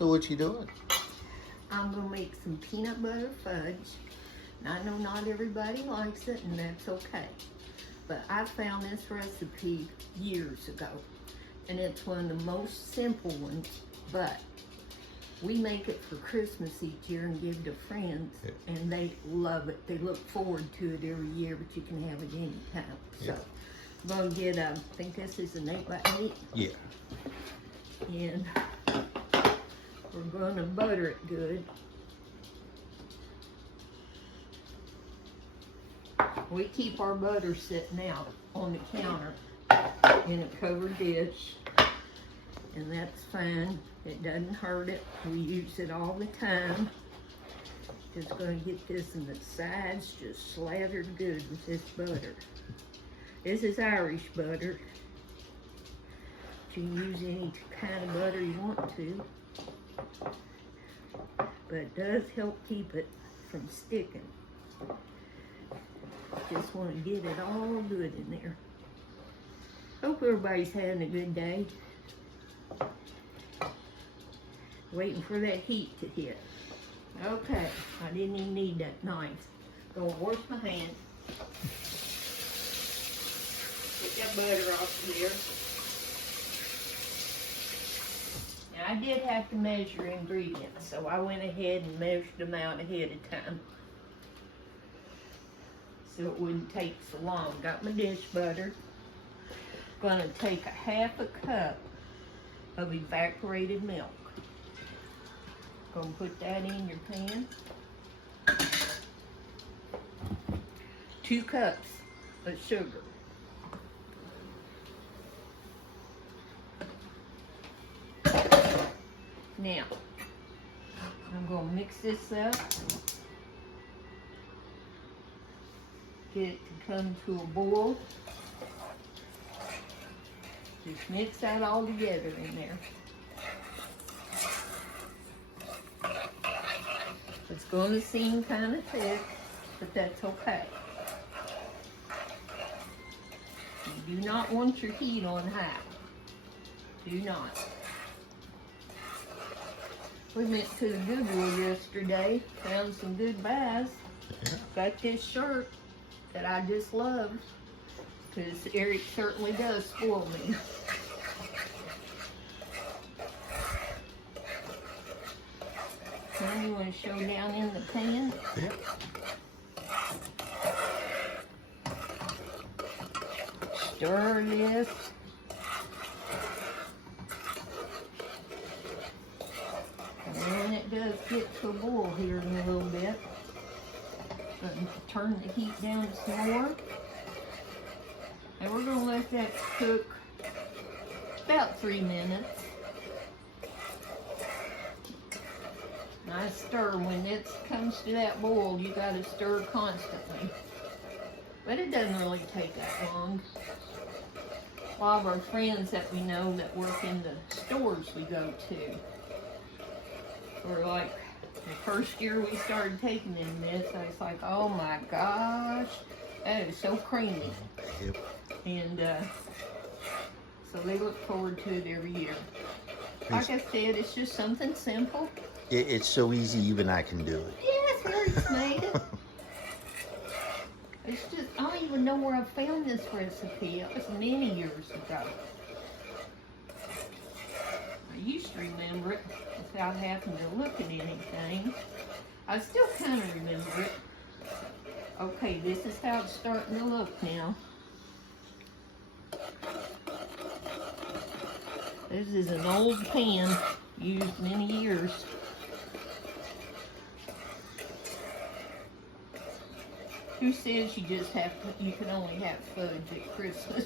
So what you doing? I'm gonna make some peanut butter fudge. And I know not everybody likes it, and that's okay. But I found this recipe years ago, and it's one of the most simple ones, but we make it for Christmas each year and give to friends, and they love it. They look forward to it every year, but you can have it anytime. So I'm gonna get I think this is an 8x8. Yeah. And we're gonna butter it good. We keep our butter sitting out on the counter in a covered dish, and that's fine. It doesn't hurt it. We use it all the time. Just gonna get this in the sides just slathered good with this butter. This is Irish butter. You can use any kind of butter you want to, but it does help keep it from sticking. Just want to get it all good in there. Hope everybody's having a good day. Waiting for that heat to hit. Okay, I didn't even need that knife. Gonna wash my hands. Get that butter off here. Now, I did have to measure ingredients, so I went ahead and measured them out ahead of time, so it wouldn't take so long. Got my dish butter. Gonna take a half a cup of evaporated milk. Gonna put that in your pan. 2 cups of sugar. Now, I'm gonna mix this up. Get it to come to a boil. Just mix that all together in there. It's going to seem kind of thick, but that's okay. You do not want your heat on high. Do not. We went to the Goodwill yesterday, found some good buys. Got this shirt that I just love, because Eric certainly does spoil me. Now you want to show down in the pan? Yeah. Stir this. And when it does get to a boil here in a little bit, turn the heat down some more. And we're going to let that cook about 3 minutes. I stir when it comes to that boil. You got to stir constantly, but it doesn't really take that long. A lot of our friends that we know that work in the stores we go to were like, the first year we started taking them this, I was like, oh my gosh, that is so creamy. Yep. And so they look forward to it every year. Like I said, it's just something simple. It's so easy, even I can do it. Yes, Eric's made it. It's just, I don't even know where I found this recipe. It was many years ago. I used to remember it without having to look at anything. I still kind of remember it. Okay, this is how it's starting to look now. This is an old pan, used many years. Who says you just have to, you can only have fudge at Christmas?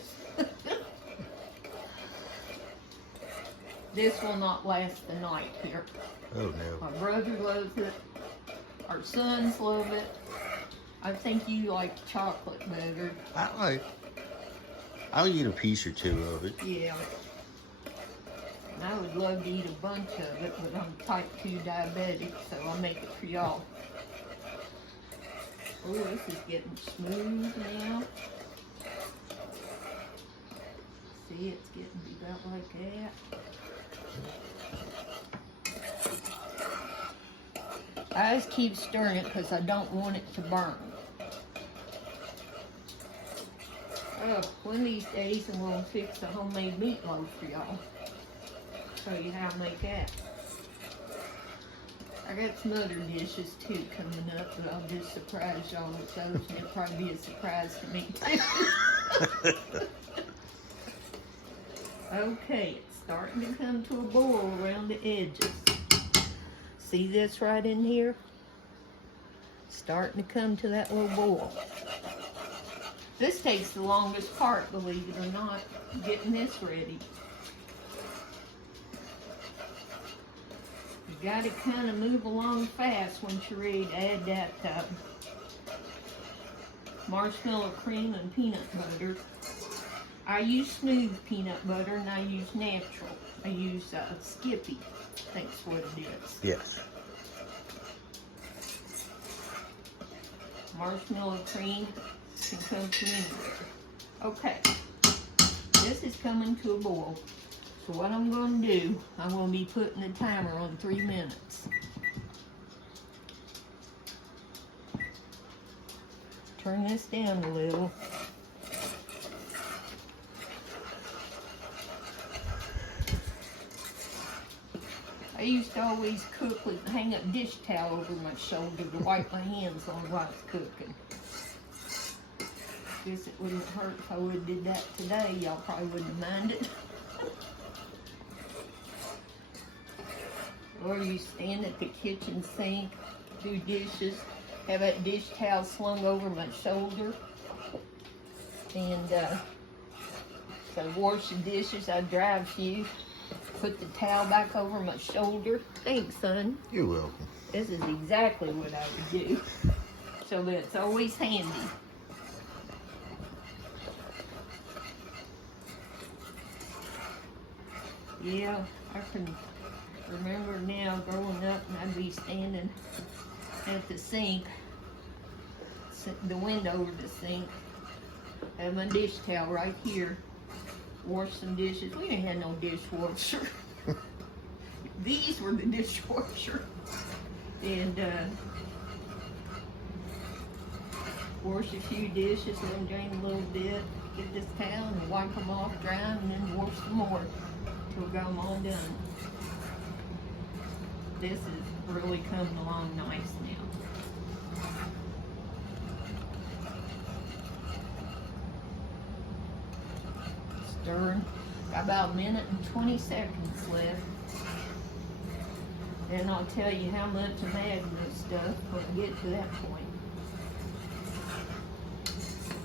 This will not last the night here. Oh no. My brother loves it. Our sons love it. I think you like chocolate better. I'll eat a piece or two of it. Yeah. And I would love to eat a bunch of it, but I'm type 2 diabetic, so I'll make it for y'all. Oh, this is getting smooth now. See, it's getting about like that. I just keep stirring it because I don't want it to burn. Oh, one of these days I'm going to fix a homemade meatloaf for y'all. Show you how to make that. I got some other dishes too coming up, but I'll just surprise y'all with those, and it'll probably be a surprise to me too. Okay, it's starting to come to a boil around the edges. See this right in here? Starting to come to that little boil. This takes the longest part, believe it or not, getting this ready. You gotta kind of move along fast once you're ready to add that marshmallow cream and peanut butter. I use smooth peanut butter and I use natural. I use Skippy, I think's what it is. Yes. Marshmallow cream can come from anywhere. Okay, this is coming to a boil. So what I'm going to do, I'm going to be putting the timer on 3 minutes. Turn this down a little. I used to always cook with hang a dish towel over my shoulder to wipe my hands on while I was cooking. Guess it wouldn't hurt if I would have did that today. Y'all probably wouldn't have minded. Or you stand at the kitchen sink, do dishes, have that dish towel slung over my shoulder. And so I wash the dishes, I dry a few, put the towel back over my shoulder. Thanks, son. You're welcome. This is exactly what I would do. So that's always handy. Yeah, I can remember now growing up, and I'd be standing at the sink, the window over the sink, have my dish towel right here, wash some dishes. We didn't have no dishwasher. These were the dishwasher. And wash a few dishes, let them drain a little bit, get this towel and wipe them off dry, and then wash some more till we got them all done. This is really coming along nice now. Stirring. Got about a minute and 20 seconds left. And I'll tell you how much I'm adding this stuff when I get to that point.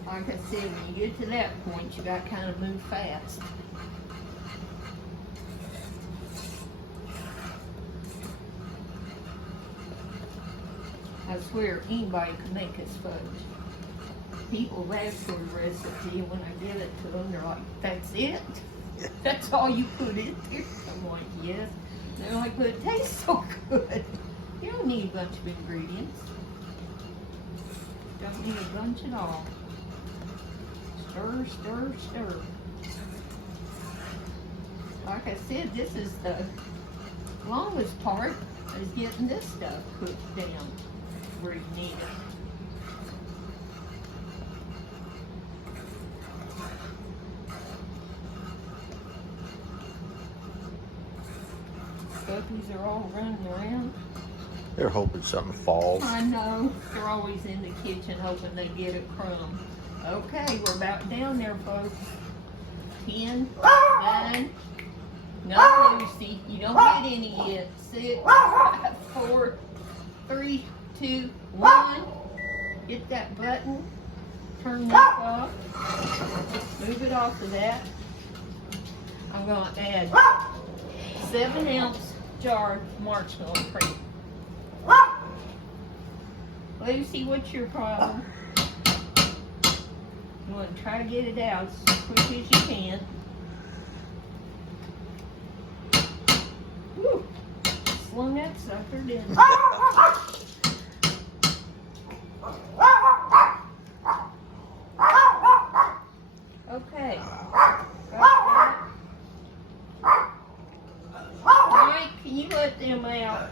Like I said, when you get to that point, you got to kind of move fast. I swear, anybody can make this fudge. People ask for the recipe, and when I give it to them, they're like, that's it? That's all you put in there? I'm like, yes. And they're like, but it tastes so good. You don't need a bunch of ingredients. Don't need a bunch at all. Stir, stir, stir. Like I said, this is the longest part, is getting this stuff cooked down where you need it. Puppies are all running around. They're hoping something falls. I know. They're always in the kitchen hoping they get a crumb. Okay, we're about down there, folks. 10, 9. No, Lucy, you don't get any yet. 6, 5, 4, 3, 2, 1. Hit that button. Turn this off. Move it off of that. I'm going to add 7-ounce jar of marshmallow cream. Lucy, what's your problem? You want to try to get it out as quick as you can. Woo! Slung that sucker down. Okay. Mike, can you let them out?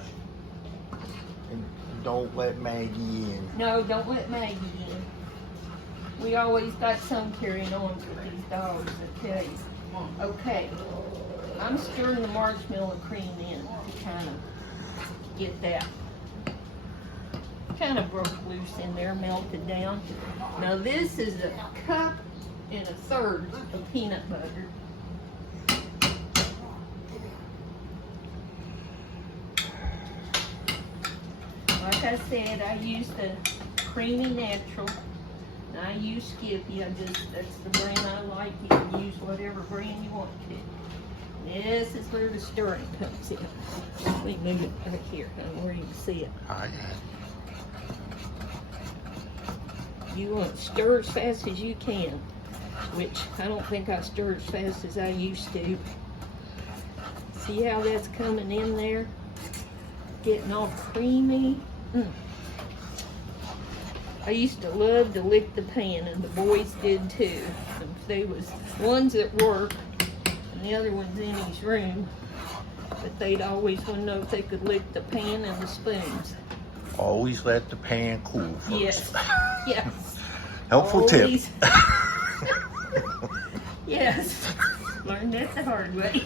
don't let Maggie in. No, don't let Maggie in. We always got some carrying on with these dogs, I tell you. Okay, I'm stirring the marshmallow cream in to kind of get that kind of broke loose in there, melted down. Now this is a cup and a third of peanut butter. Like I said, I use the Creamy Natural. And I use Skippy. That's the brand I like. You can use whatever brand you want to. This is where the stirring comes in. Let me move it back here where you can see it. I You want to stir as fast as you can, which I don't think I stir as fast as I used to. See how that's coming in there? Getting all creamy. I used to love to lick the pan, and the boys did too. They was one's at work, and the other one's in his room. But they'd always want to know if they could lick the pan and the spoons. always let the pan cool first. Yes. Yes. Helpful Always. tip. Yes. Learned that the hard way.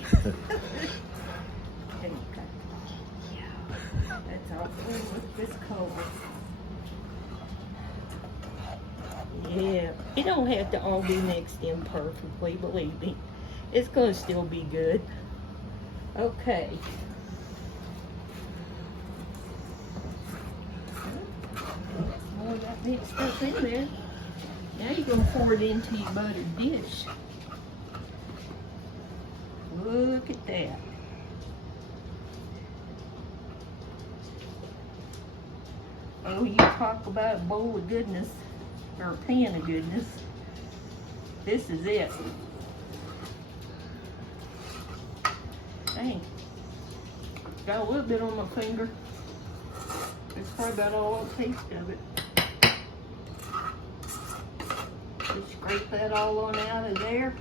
That's all. Look, this cold. Yeah, it don't have to all be mixed in perfectly, believe me. It's gonna still be good. Okay. More of that mixed up in there. Now you're gonna pour it into your buttered dish. Look at that. Oh, you talk about a bowl of goodness. Or a pan of goodness. This is it. Dang. Got a little bit on my finger. That's probably about all I'll taste of it. Just scrape that all on out of there.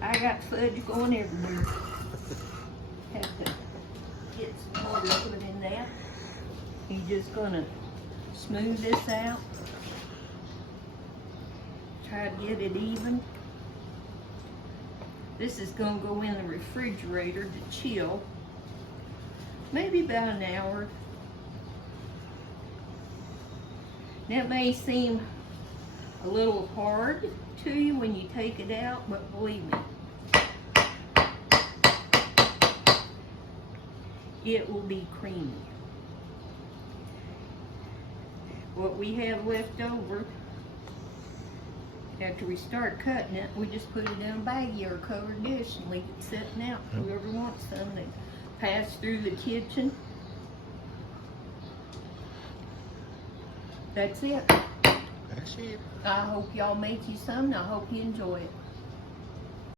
I got fudge going everywhere. Have to get some water put in that. You're just gonna smooth this out. Try to get it even. This is gonna go in the refrigerator to chill. Maybe about an hour. That may seem a little hard to you when you take it out, but believe me, it will be creamy. What we have left over, after we start cutting it, we just put it in a baggie or a covered dish and leave it sitting out. Whoever wants some, they pass through the kitchen. That's it. That's it. I hope y'all make you some, and I hope you enjoy it.